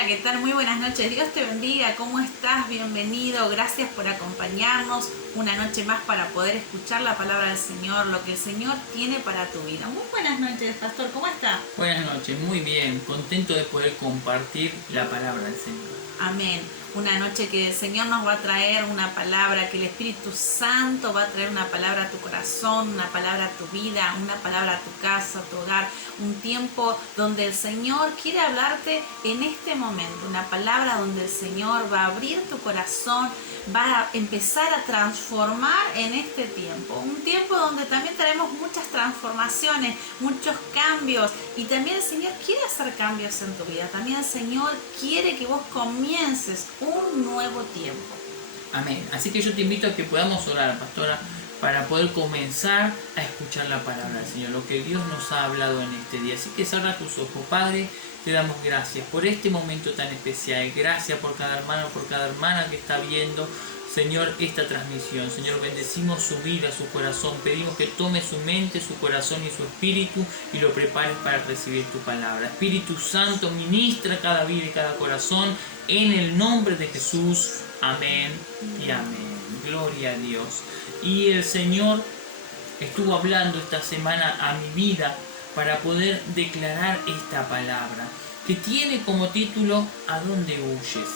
Hola, ¿qué tal? Muy buenas noches. Dios te bendiga. ¿Cómo estás? Bienvenido. Gracias por acompañarnos una noche más para poder escuchar la palabra del Señor, lo que el Señor tiene para tu vida. Muy buenas noches, pastor. ¿Cómo está? Buenas noches, muy bien, contento de poder compartir la palabra del Señor. Amén. Una noche que el Señor nos va a traer una palabra, que el Espíritu Santo va a traer una palabra a tu corazón, una palabra a tu vida, una palabra a tu casa, a tu hogar. Un tiempo donde el Señor quiere hablarte en este momento. Una palabra donde el Señor va a abrir tu corazón, va a empezar a transformar en este tiempo. Un tiempo donde también traemos muchas transformaciones, muchos cambios. Y también el Señor quiere hacer cambios en tu vida. También el Señor quiere que vos comiences un nuevo tiempo. Amén. Así que yo te invito a que podamos orar, pastora, para poder comenzar a escuchar la palabra del Señor, lo que Dios nos ha hablado en este día. Así que cierra tus ojos, Padre. Te damos gracias por este momento tan especial. Gracias por cada hermano, por cada hermana que está viendo, Señor, esta transmisión. Señor, bendecimos su vida, su corazón. Pedimos que tome su mente, su corazón y su espíritu y lo prepares para recibir tu palabra. Espíritu Santo, ministra cada vida y cada corazón en el nombre de Jesús. Amén y amén. Gloria a Dios. Y el Señor estuvo hablando esta semana a mi vida para poder declarar esta palabra, que tiene como título ¿A dónde huyes?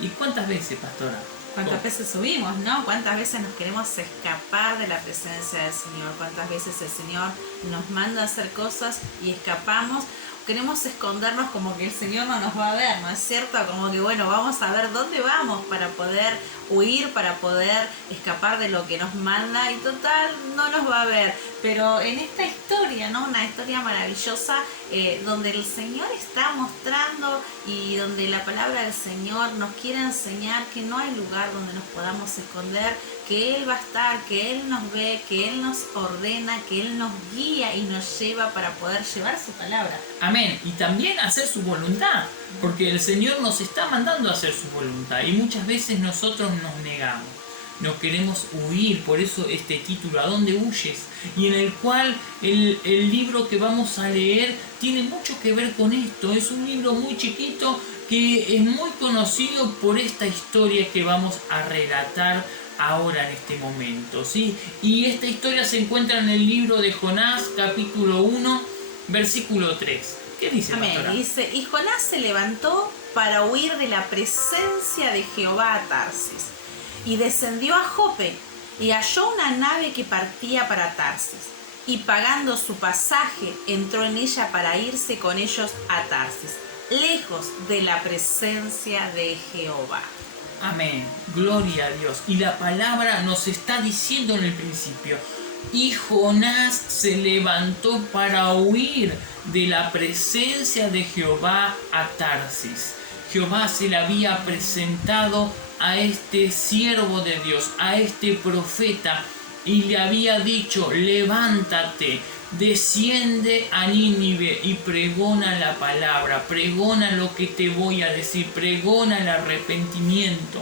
¿Y cuántas veces, pastora? ¿Cuántas veces subimos, no? ¿Cuántas veces nos queremos escapar de la presencia del Señor? ¿Cuántas veces el Señor nos manda a hacer cosas y escapamos? Queremos escondernos como que el Señor no nos va a ver, ¿no es cierto? Como que bueno, vamos a ver dónde vamos para poder huir, para poder escapar de lo que nos manda y total no nos va a ver. Pero en esta historia, ¿no? Una historia maravillosa donde el Señor está mostrando y donde la palabra del Señor nos quiere enseñar que no hay lugar donde nos podamos esconder, que Él va a estar, que Él nos ve, que Él nos ordena, que Él nos guía y nos lleva para poder llevar su palabra. Amén. Y también hacer su voluntad, porque el Señor nos está mandando a hacer su voluntad y muchas veces nosotros nos negamos, no queremos huir. Por eso este título, ¿A dónde huyes? Y en el cual el libro que vamos a leer tiene mucho que ver con esto. Es un libro muy chiquito que es muy conocido por esta historia que vamos a relatar ahora en este momento, ¿sí? Y esta historia se encuentra en el libro de Jonás, capítulo 1, versículo 3. ¿Qué dice, pastora? Amén. Dice, y Jonás se levantó para huir de la presencia de Jehová a Tarsis, y descendió a Jope, y halló una nave que partía para Tarsis, y pagando su pasaje, entró en ella para irse con ellos a Tarsis, lejos de la presencia de Jehová. Amén, gloria a Dios. Y la palabra nos está diciendo en el principio, y Jonás se levantó para huir de la presencia de Jehová a Tarsis. Jehová se le había presentado a este siervo de Dios, a este profeta, y le había dicho, levántate, desciende a Nínive y pregona la palabra, pregona lo que te voy a decir, pregona el arrepentimiento.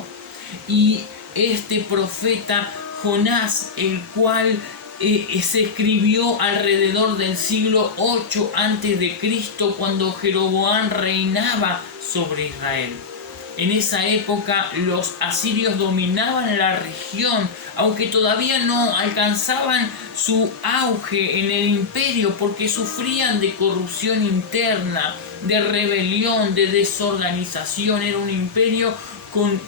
Y este profeta Jonás, el cual se escribió alrededor del siglo 8 a.C., cuando Jeroboam reinaba sobre Israel. En esa época los asirios dominaban la región, aunque todavía no alcanzaban su auge en el imperio porque sufrían de corrupción interna, de rebelión, de desorganización. Era un imperio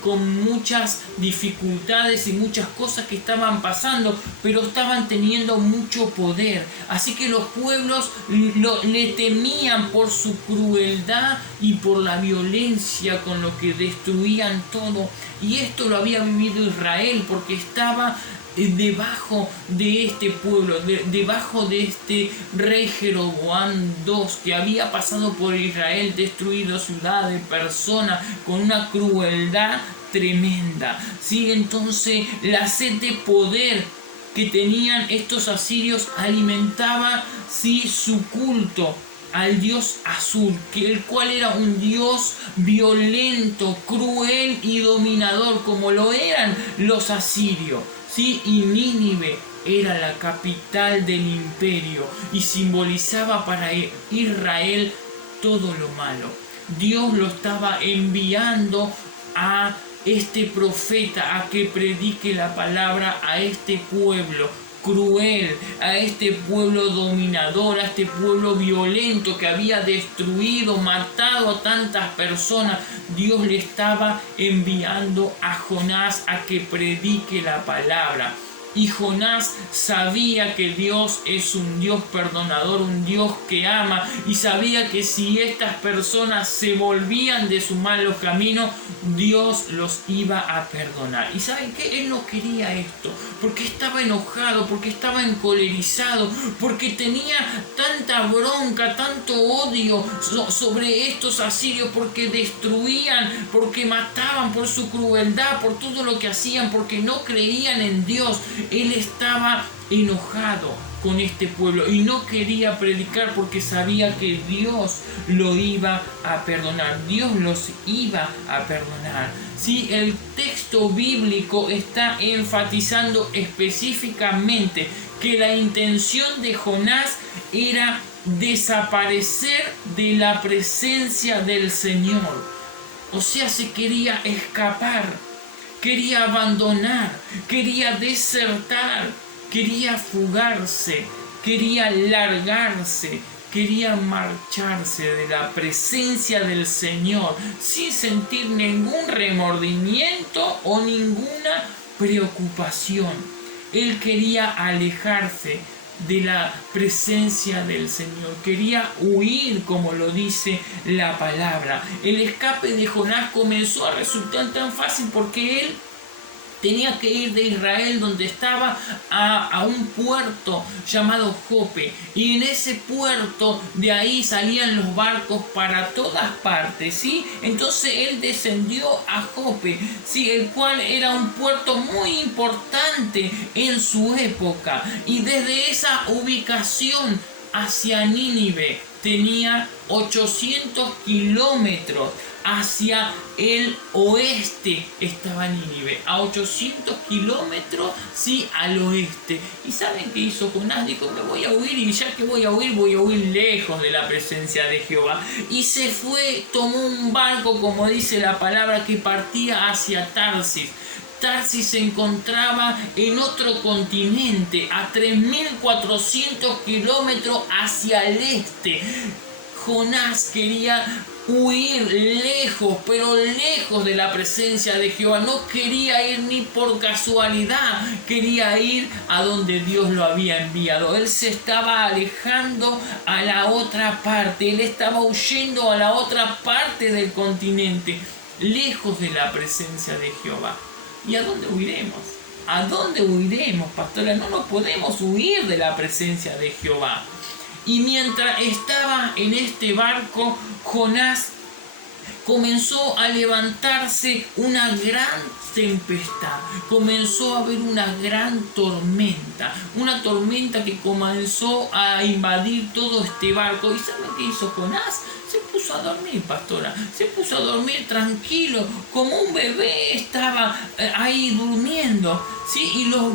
con muchas dificultades y muchas cosas que estaban pasando, pero estaban teniendo mucho poder. Así que los pueblos le temían por su crueldad y por la violencia con lo que destruían todo. Y esto lo había vivido Israel porque estaba debajo de este pueblo, debajo de este rey Jeroboam II, que había pasado por Israel, destruido ciudades, personas, con una crueldad tremenda, ¿sí? Entonces la sed de poder que tenían estos asirios alimentaba, ¿sí?, su culto al dios Azur, el cual era un dios violento, cruel y dominador, como lo eran los asirios, ¿sí? Y Nínive era la capital del imperio y simbolizaba para Israel todo lo malo. Dios lo estaba enviando a este profeta a que predique la palabra a este pueblo cruel, a este pueblo dominador, a este pueblo violento que había destruido, matado a tantas personas. Dios le estaba enviando a Jonás a que predique la palabra. Y Jonás sabía que Dios es un Dios perdonador, un Dios que ama, y sabía que si estas personas se volvían de su malo camino, Dios los iba a perdonar. ¿Y saben qué? Él no quería esto, porque estaba enojado, porque estaba encolerizado, porque tenía tanta bronca, tanto odio sobre estos asirios, porque destruían, porque mataban, por su crueldad, por todo lo que hacían, porque no creían en Dios. Él estaba enojado con este pueblo y no quería predicar porque sabía que Dios lo iba a perdonar. Dios los iba a perdonar. Sí, el texto bíblico está enfatizando específicamente que la intención de Jonás era desaparecer de la presencia del Señor. O sea, se quería escapar. Quería abandonar, quería desertar, quería fugarse, quería largarse, quería marcharse de la presencia del Señor sin sentir ningún remordimiento o ninguna preocupación. Él quería alejarse de la presencia del Señor, quería huir, como lo dice la palabra. El escape de Jonás comenzó a resultar tan fácil porque él tenía que ir de Israel, donde estaba, a un puerto llamado Jope, y en ese puerto de ahí salían los barcos para todas partes, ¿sí? Entonces él descendió a Jope, ¿sí? El cual era un puerto muy importante en su época, y desde esa ubicación hacia Nínive tenía 800 kilómetros. Hacia el oeste estaba Nínive, a 800 kilómetros, sí, al oeste. ¿Y saben qué hizo Jonás? Dijo, me voy a huir, y ya que voy a huir lejos de la presencia de Jehová. Y se fue, tomó un barco, como dice la palabra, que partía hacia Tarsis. Tarsis se encontraba en otro continente, a 3.400 kilómetros hacia el este. Jonás quería huir lejos, pero lejos de la presencia de Jehová. No quería ir ni por casualidad, quería ir a donde Dios lo había enviado. Él se estaba alejando a la otra parte, él estaba huyendo a la otra parte del continente, lejos de la presencia de Jehová. ¿Y a dónde huiremos? ¿A dónde huiremos, pastora? No nos podemos huir de la presencia de Jehová. Y mientras estaba en este barco, Jonás comenzó a levantarse una gran tempestad, comenzó a haber una gran tormenta, una tormenta que comenzó a invadir todo este barco. ¿Y saben qué hizo Jonás? Se puso a dormir, pastora, se puso a dormir tranquilo, como un bebé estaba ahí durmiendo, ¿sí? Y los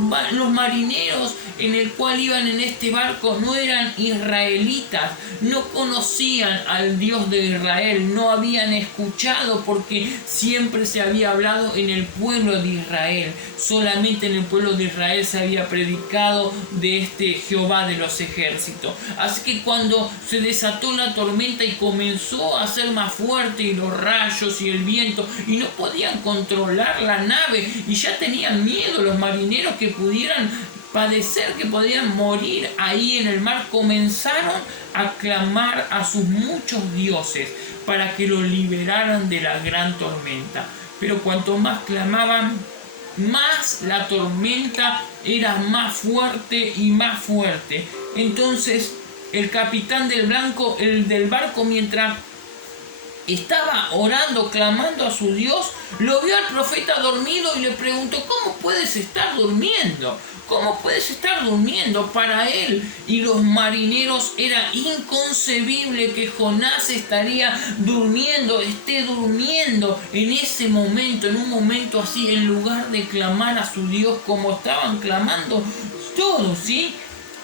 marineros en el cual iban en este barco no eran israelitas, no conocían al Dios de Israel, no habían escuchado, porque siempre se había hablado en el pueblo de Israel, solamente en el pueblo de Israel se había predicado de este Jehová de los ejércitos. Así que cuando se desató la tormenta y comenzó a ser más fuerte, y los rayos y el viento, y no podían controlar la nave, y ya tenían miedo los marineros que pudieran padecer, que podían morir ahí en el mar, comenzaron a clamar a sus muchos dioses para que los liberaran de la gran tormenta. Pero cuanto más clamaban, más la tormenta era más fuerte y más fuerte. Entonces el capitán del barco, mientras estaba orando, clamando a su Dios, lo vio al profeta dormido y le preguntó, ¿cómo puedes estar durmiendo? ¿Cómo puedes estar durmiendo? Para él y los marineros era inconcebible que Jonás esté durmiendo en ese momento, en un momento así, en lugar de clamar a su Dios como estaban clamando todos, ¿sí?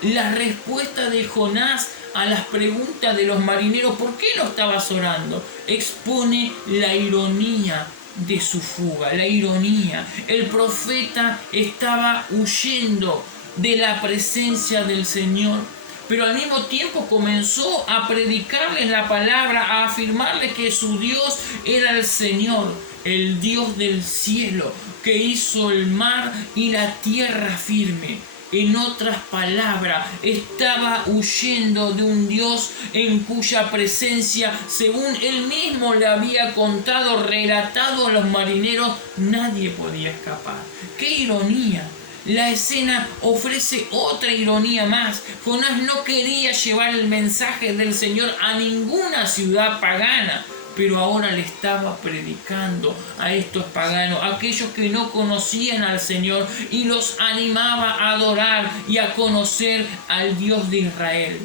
La respuesta de Jonás a las preguntas de los marineros, ¿por qué no estabas orando? Expone la ironía de su fuga, la ironía. El profeta estaba huyendo de la presencia del Señor, pero al mismo tiempo comenzó a predicarles la palabra, a afirmarles que su Dios era el Señor, el Dios del cielo, que hizo el mar y la tierra firme. En otras palabras, estaba huyendo de un Dios en cuya presencia, según él mismo le había contado, relatado a los marineros, nadie podía escapar. ¡Qué ironía! La escena ofrece otra ironía más. Jonás no quería llevar el mensaje del Señor a ninguna ciudad pagana, pero ahora le estaba predicando a estos paganos, aquellos que no conocían al Señor, y los animaba a adorar y a conocer al Dios de Israel.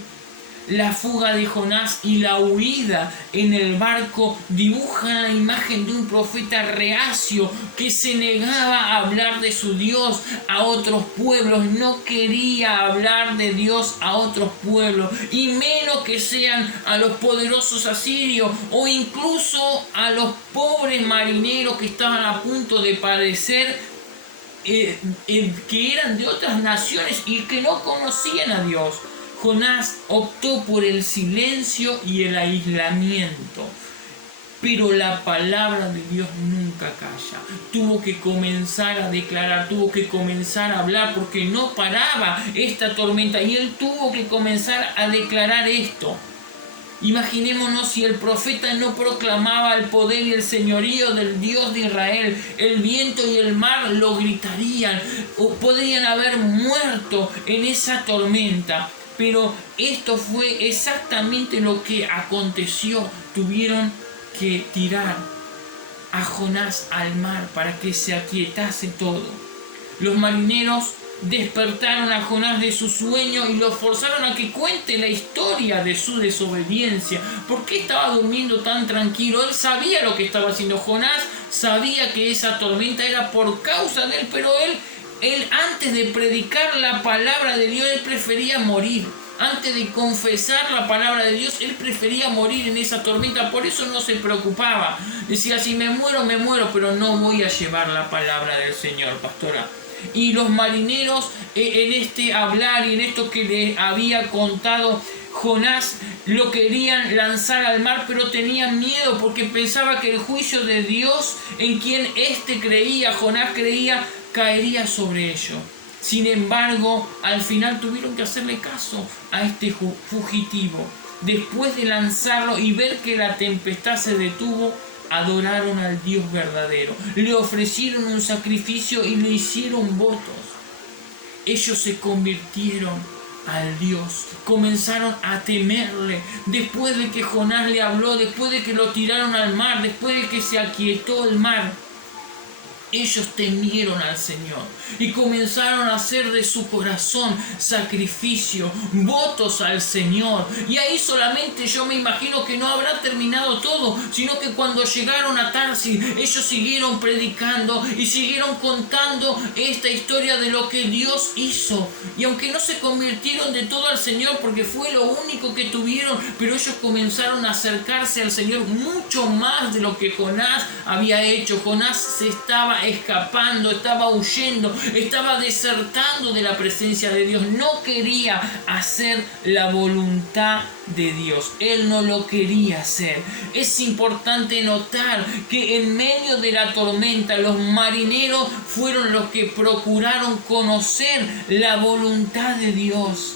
La fuga de Jonás y la huida en el barco dibujan la imagen de un profeta reacio que se negaba a hablar de su Dios a otros pueblos. No quería hablar de Dios a otros pueblos, y menos que sean a los poderosos asirios o incluso a los pobres marineros que estaban a punto de padecer, que eran de otras naciones y que no conocían a Dios. Jonás optó por el silencio y el aislamiento, pero la palabra de Dios nunca calla. Tuvo que comenzar a declarar, tuvo que comenzar a hablar, porque no paraba esta tormenta, y él tuvo que comenzar a declarar esto. Imaginémonos si el profeta no proclamaba el poder y el señorío del Dios de Israel. El viento y el mar lo gritarían, o podrían haber muerto en esa tormenta. Pero esto fue exactamente lo que aconteció. Tuvieron que tirar a Jonás al mar para que se aquietase todo. Los marineros despertaron a Jonás de su sueño y lo forzaron a que cuente la historia de su desobediencia. ¿Por qué estaba durmiendo tan tranquilo? Él sabía lo que estaba haciendo. Jonás sabía que esa tormenta era por causa de él, pero él antes de predicar la palabra de Dios, él prefería morir. Antes de confesar la palabra de Dios, él prefería morir en esa tormenta. Por eso no se preocupaba. Decía, si me muero, pero no voy a llevar la palabra del Señor, pastora. Y los marineros, en este hablar y en esto que le había contado Jonás, lo querían lanzar al mar, pero tenían miedo porque pensaba que el juicio de Dios, en quien creía, Jonás creía, caería sobre ellos. Sin embargo, al final tuvieron que hacerle caso a este fugitivo. Después de lanzarlo y ver que la tempestad se detuvo, adoraron al Dios verdadero. Le ofrecieron un sacrificio y le hicieron votos. Ellos se convirtieron al Dios, comenzaron a temerle. Después de que Jonás le habló, después de que lo tiraron al mar, después de que se aquietó el mar, ellos temieron al Señor y comenzaron a hacer de su corazón sacrificio, votos al Señor. Y ahí solamente yo me imagino que no habrá terminado todo, sino que cuando llegaron a Tarsis, ellos siguieron predicando y siguieron contando esta historia de lo que Dios hizo. Y aunque no se convirtieron de todo al Señor, porque fue lo único que tuvieron, pero ellos comenzaron a acercarse al Señor mucho más de lo que Jonás había hecho. Jonás se estaba escapando, estaba huyendo, estaba desertando de la presencia de Dios. No quería hacer la voluntad de Dios. Él no lo quería hacer. Es importante notar que en medio de la tormenta los marineros fueron los que procuraron conocer la voluntad de Dios.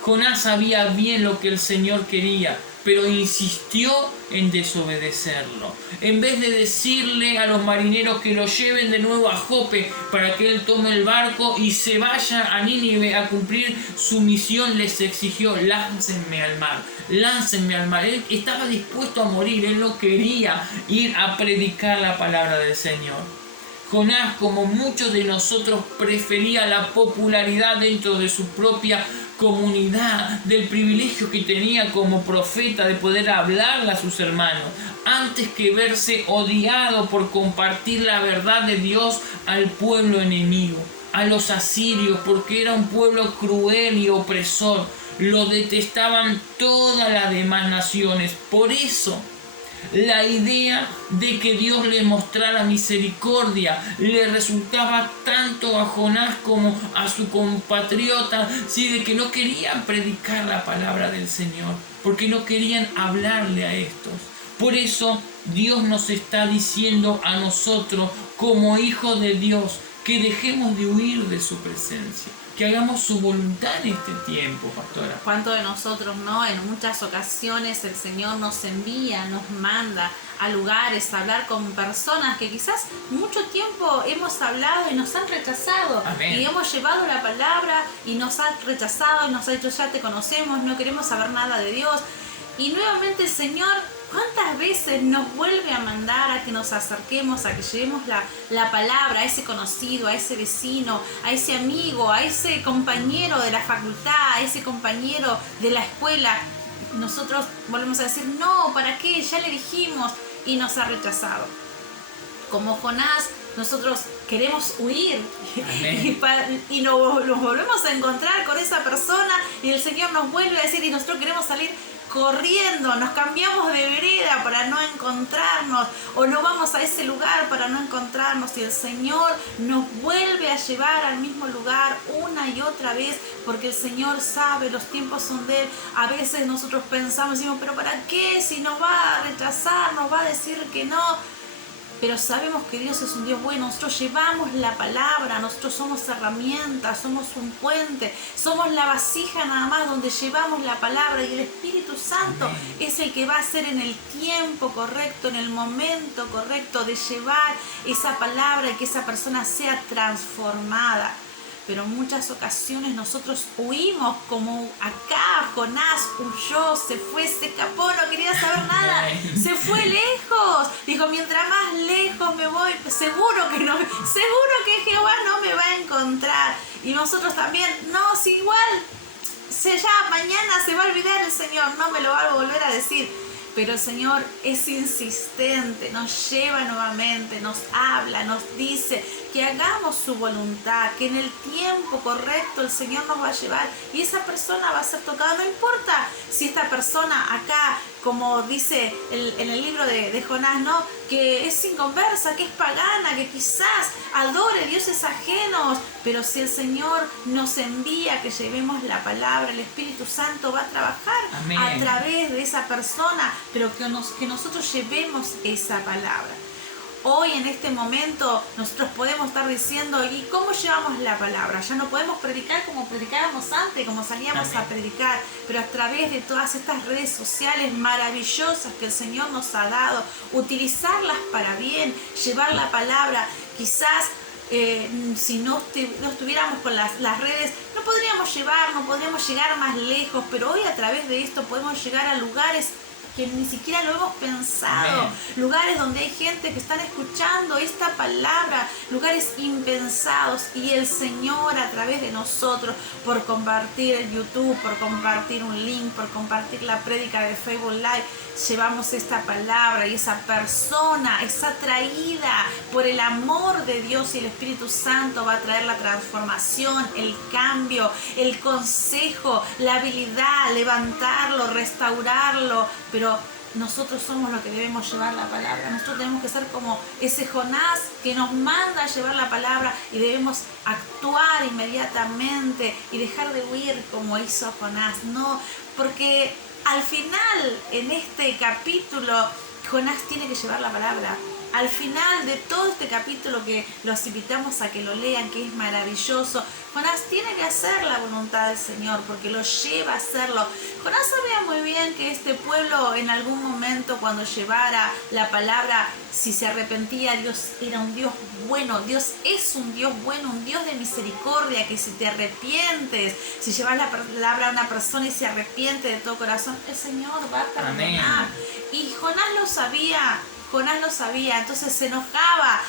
Jonás sabía bien lo que el Señor quería, pero insistió en desobedecerlo. En vez de decirle a los marineros que lo lleven de nuevo a Jope para que él tome el barco y se vaya a Nínive a cumplir su misión, les exigió: láncenme al mar, láncenme al mar. Él estaba dispuesto a morir, él no quería ir a predicar la palabra del Señor. Jonás, como muchos de nosotros, prefería la popularidad dentro de su propia comunidad, del privilegio que tenía como profeta de poder hablarle a sus hermanos, antes que verse odiado por compartir la verdad de Dios al pueblo enemigo, a los asirios, porque era un pueblo cruel y opresor. lo detestaban todas las demás naciones. Por eso, la idea de que Dios le mostrara misericordia le resultaba tanto a Jonás como a su compatriota, ¿sí? De que no querían predicar la palabra del Señor, porque no querían hablarle a estos. Por eso Dios nos está diciendo a nosotros, como hijos de Dios, que dejemos de huir de su presencia, que hagamos su voluntad en este tiempo, pastora. ¿Cuántos de nosotros, no? En muchas ocasiones el Señor nos envía, nos manda a lugares a hablar con personas que quizás mucho tiempo hemos hablado y nos han rechazado. Amén. Y hemos llevado la palabra y nos han rechazado y nos ha dicho, ya te conocemos, no queremos saber nada de Dios. Y nuevamente el Señor, ¿cuántas veces nos vuelve a mandar a que nos acerquemos, a que llevemos la palabra a ese conocido, a ese vecino, a ese amigo, a ese compañero de la facultad, a ese compañero de la escuela? Nosotros volvemos a decir, no, ¿para qué? Ya le dijimos, y nos ha rechazado. Como Jonás, nosotros queremos huir y nos volvemos a encontrar con esa persona y el Señor nos vuelve a decir y nosotros queremos salir corriendo, nos cambiamos de vereda para no encontrarnos o no vamos a ese lugar para no encontrarnos y el Señor nos vuelve a llevar al mismo lugar una y otra vez porque el Señor sabe, los tiempos son de Él. A veces nosotros pensamos, decimos, pero ¿para qué? Si nos va a rechazar, nos va a decir que no. Pero sabemos que Dios es un Dios bueno, nosotros llevamos la palabra, nosotros somos herramientas, somos un puente, somos la vasija nada más donde llevamos la palabra y el Espíritu Santo es el que va a hacer en el tiempo correcto, en el momento correcto de llevar esa palabra y que esa persona sea transformada. Pero en muchas ocasiones nosotros huimos como acá, Jonás huyó, se fue, se escapó, no quería saber nada, se fue lejos, dijo, mientras más lejos me voy, seguro que Jehová no me va a encontrar. Y nosotros también, no, si igual, ya mañana se va a olvidar el Señor, no me lo va a volver a decir. Pero el Señor es insistente, nos lleva nuevamente, nos habla, nos dice que hagamos su voluntad, que en el tiempo correcto el Señor nos va a llevar y esa persona va a ser tocada. No importa si esta persona acá, como dice en el libro de Jonás, ¿no? Que es inconversa, que es pagana, que quizás adore dioses ajenos, pero si el Señor nos envía que llevemos la palabra, el Espíritu Santo va a trabajar Amén. A través de esa persona, pero que nosotros llevemos esa palabra. Hoy en este momento nosotros podemos estar diciendo, ¿y cómo llevamos la palabra? Ya no podemos predicar como predicábamos antes, como salíamos Amén. a predicar, pero a través de todas estas redes sociales maravillosas que el Señor nos ha dado, utilizarlas para bien, llevar la palabra. Quizás si no estuviéramos con las redes, no podríamos llegar más lejos, pero hoy a través de esto podemos llegar a lugares que ni siquiera lo hemos pensado. Amén. Lugares donde hay gente que están escuchando esta palabra, lugares impensados, y el Señor a través de nosotros, por compartir el YouTube, por compartir un link, por compartir la prédica de Facebook Live, llevamos esta palabra y esa persona es atraída por el amor de Dios y el Espíritu Santo va a traer la transformación, el cambio, el consejo, la habilidad, levantarlo, restaurarlo, pero nosotros somos los que debemos llevar la palabra. Nosotros tenemos que ser como ese Jonás que nos manda a llevar la palabra y debemos actuar inmediatamente y dejar de huir como hizo Jonás. No, porque al final, en este capítulo, Jonás tiene que llevar la palabra. Al final de todo este capítulo, que los invitamos a que lo lean, que es maravilloso, Jonás tiene que hacer la voluntad del Señor porque lo lleva a hacerlo. Jonás sabía muy bien que este pueblo en algún momento, cuando llevara la palabra, si se arrepentía, Dios era un Dios bueno. Dios es un Dios bueno, un Dios de misericordia, que si te arrepientes, si llevas la palabra a una persona y se arrepiente de todo corazón, el Señor va a perdonar. Y Jonás lo sabía. Entonces se enojaba.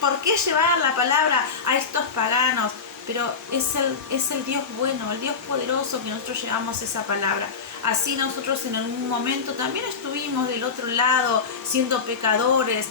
¿Por qué llevar la palabra a estos paganos? Pero es el Dios bueno, el Dios poderoso que nosotros llevamos esa palabra. Así nosotros en algún momento también estuvimos del otro lado, siendo pecadores,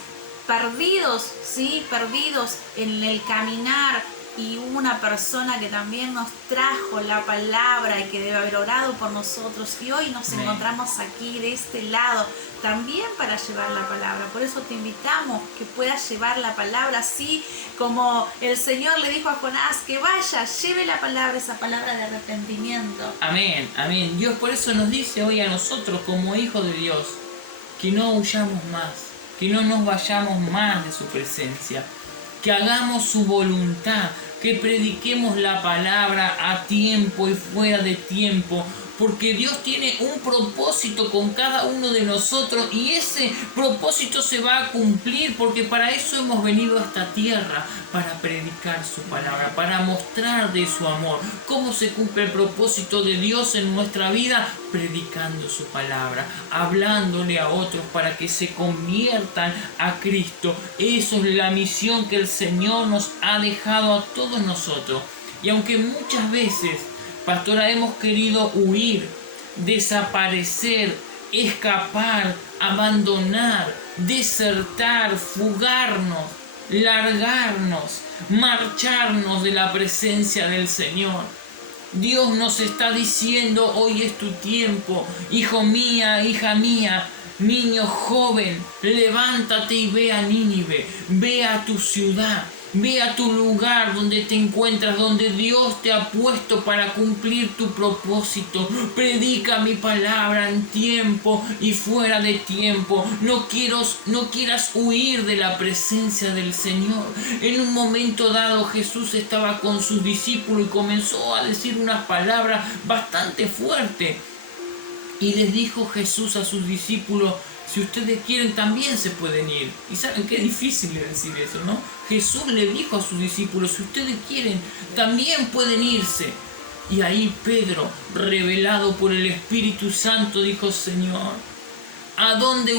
perdidos, ¿sí? Perdidos en el caminar, y hubo una persona que también nos trajo la palabra y que debe haber orado por nosotros, y hoy nos Amén. encontramos aquí de este lado también para llevar la palabra. Por eso te invitamos que puedas llevar la palabra, así como el Señor le dijo a Jonás que vaya, lleve la palabra, esa palabra de arrepentimiento. Amén, amén. Dios por eso nos dice hoy a nosotros como hijos de Dios que no huyamos más, que no nos vayamos más de su presencia, que hagamos su voluntad, que prediquemos la palabra a tiempo y fuera de tiempo, porque Dios tiene un propósito con cada uno de nosotros y ese propósito se va a cumplir, porque para eso hemos venido a esta tierra, para predicar su palabra, para mostrar de su amor. ¿Cómo se cumple el propósito de Dios en nuestra vida? Predicando su palabra, hablándole a otros para que se conviertan a Cristo. Eso es la misión que el Señor nos ha dejado a todos nosotros. Y aunque muchas veces, pastora, hemos querido huir, desaparecer, escapar, abandonar, desertar, fugarnos, largarnos, marcharnos de la presencia del Señor, Dios nos está diciendo: hoy es tu tiempo, hijo mía, hija mía, niño joven, levántate y ve a Nínive, ve a tu ciudad. Ve a tu lugar donde te encuentras, donde Dios te ha puesto para cumplir tu propósito. Predica mi palabra en tiempo y fuera de tiempo. No quieras huir de la presencia del Señor. En un momento dado Jesús estaba con sus discípulos y comenzó a decir unas palabras bastante fuertes. Y les dijo Jesús a sus discípulos: si ustedes quieren, también se pueden ir. Y saben qué difícil es decir eso, ¿no? Jesús le dijo a sus discípulos: si ustedes quieren, también pueden irse. Y ahí Pedro, revelado por el Espíritu Santo, dijo: Señor, ¿a dónde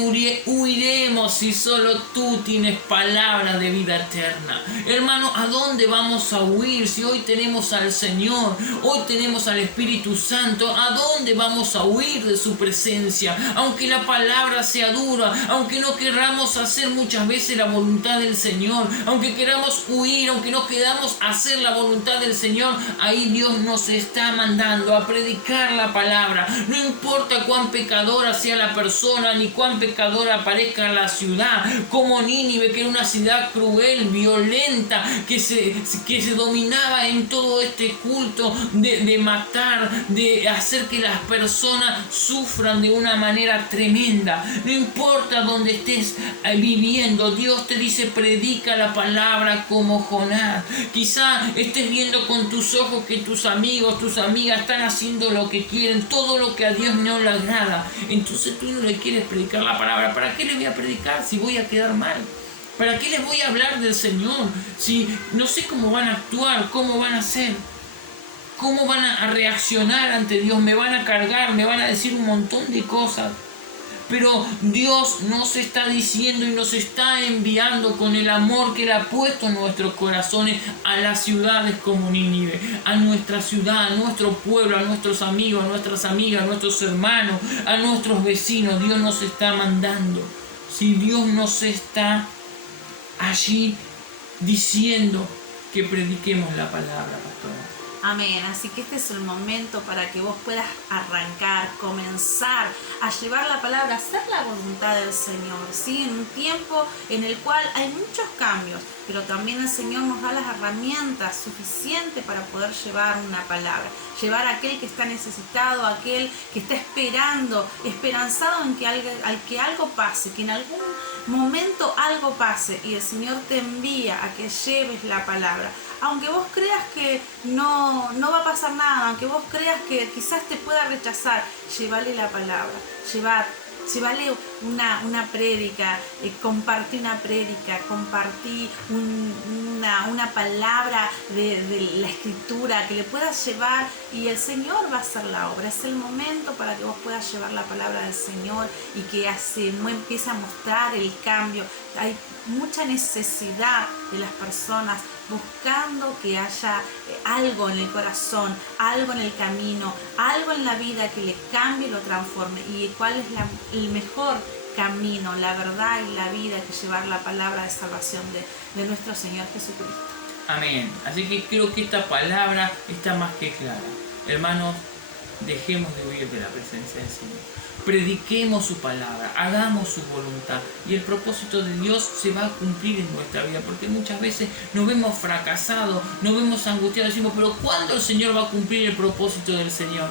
huiremos si solo tú tienes palabra de vida eterna? Hermano, ¿a dónde vamos a huir si hoy tenemos al Señor? Hoy tenemos al Espíritu Santo. ¿A dónde vamos a huir de su presencia? Aunque la palabra sea dura, aunque no queramos hacer muchas veces la voluntad del Señor, aunque queramos huir, aunque no queramos hacer la voluntad del Señor, ahí Dios nos está mandando a predicar la palabra. No importa cuán pecadora sea la persona, ni cuán pecadora aparezca en la ciudad, como Nínive, que era una ciudad cruel, violenta, que se dominaba en todo este culto de matar, de hacer que las personas sufran de una manera tremenda. No importa dónde estés viviendo, Dios te dice: predica la palabra como Jonás. Quizá estés viendo con tus ojos que tus amigos, tus amigas están haciendo lo que quieren, todo lo que a Dios no le agrada. Entonces tú no le quieres predicar la palabra. ¿Para qué le voy a predicar si voy a quedar mal? ¿Para qué les voy a hablar del Señor si no sé cómo van a actuar, cómo van a hacer, cómo van a reaccionar ante Dios? Me van a cargar, me van a decir un montón de cosas. Pero Dios nos está diciendo y nos está enviando con el amor que Él ha puesto en nuestros corazones a las ciudades como Nínive, a nuestra ciudad, a nuestro pueblo, a nuestros amigos, a nuestras amigas, a nuestros hermanos, a nuestros vecinos. Dios nos está mandando. Si Dios nos está allí diciendo que prediquemos la palabra, pastora. Amén. Así que este es el momento para que vos puedas arrancar, comenzar a llevar la palabra, a hacer la voluntad del Señor, ¿sí? En un tiempo en el cual hay muchos cambios, pero también el Señor nos da las herramientas suficientes para poder llevar una palabra, llevar a aquel que está necesitado, a aquel que está esperanzado en que algo pase, que en algún momento algo pase, y el Señor te envía a que lleves la palabra. Aunque vos creas que no va a pasar nada, aunque vos creas que quizás te pueda rechazar, llévale la palabra, llévale una prédica, compartí una prédica, compartí una palabra de la Escritura que le puedas llevar, y el Señor va a hacer la obra. Es el momento para que vos puedas llevar la palabra del Señor y que empiece a mostrar el cambio. Hay mucha necesidad de las personas buscando que haya algo en el corazón, algo en el camino, algo en la vida que le cambie y lo transforme. ¿Y cuál es el mejor camino, la verdad y la vida, que llevar la palabra de salvación de nuestro Señor Jesucristo? Amén. Así que creo que esta palabra está más que clara. Hermanos, dejemos de huir de la presencia del Señor. Prediquemos su palabra, hagamos su voluntad y el propósito de Dios se va a cumplir en nuestra vida, porque muchas veces nos vemos fracasados, nos vemos angustiados, decimos, pero ¿cuándo el Señor va a cumplir el propósito del Señor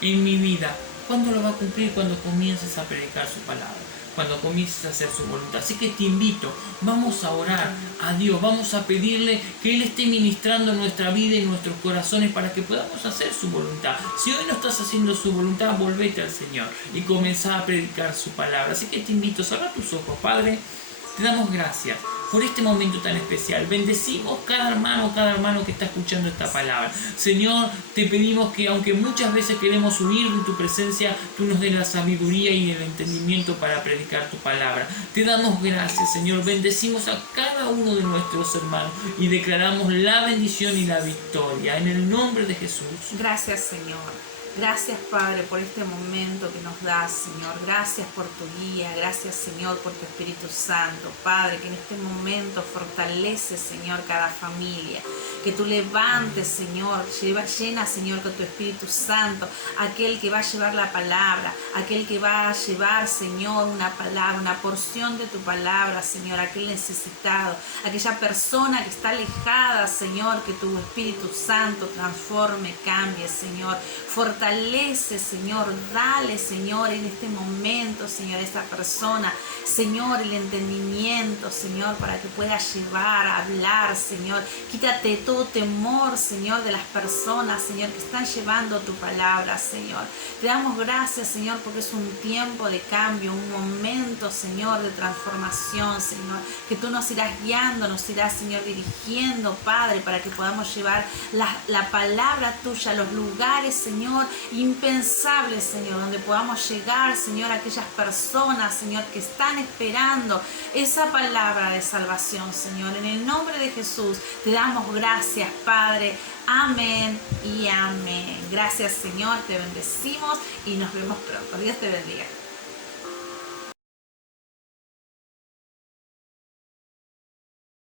en mi vida? ¿Cuándo lo va a cumplir? Cuando comiences a predicar su palabra, cuando comiences a hacer su voluntad. Así que te invito, vamos a orar a Dios, vamos a pedirle que Él esté ministrando nuestra vida y nuestros corazones para que podamos hacer su voluntad. Si hoy no estás haciendo su voluntad, volvete al Señor y comenzá a predicar su palabra. Así que te invito, cierra tus ojos, Padre. Te damos gracias por este momento tan especial. Bendecimos cada hermano que está escuchando esta palabra. Señor, te pedimos que aunque muchas veces queremos huir de tu presencia, tú nos des la sabiduría y el entendimiento para predicar tu palabra. Te damos gracias, Señor. Bendecimos a cada uno de nuestros hermanos y declaramos la bendición y la victoria en el nombre de Jesús. Gracias, Señor. Gracias, Padre, por este momento que nos das, Señor. Gracias por tu guía. Gracias, Señor, por tu Espíritu Santo. Padre, que en este momento fortalece, Señor, cada familia. Que tú levantes, Señor, llena, Señor, con tu Espíritu Santo, aquel que va a llevar la palabra, aquel que va a llevar, Señor, una palabra, una porción de tu palabra, Señor, aquel necesitado, aquella persona que está alejada, Señor, que tu Espíritu Santo transforme, cambie, Señor. Fortalece, Señor, dale, Señor, en este momento, Señor, a esa persona, Señor, el entendimiento, Señor, para que pueda llevar, hablar, Señor. Quítate todo temor, Señor, de las personas, Señor, que están llevando tu palabra, Señor. Te damos gracias, Señor, porque es un tiempo de cambio, un momento, Señor, de transformación, Señor, que tú nos irás guiando, nos irás, Señor, dirigiendo, Padre, para que podamos llevar la palabra tuya a los lugares, Señor, impensables, Señor, donde podamos llegar, Señor, a aquellas personas, Señor, que están esperando esa palabra de salvación, Señor. En el nombre de Jesús te damos gracias, Padre. Amén y amén. Gracias, Señor, te bendecimos y nos vemos pronto. Dios te bendiga.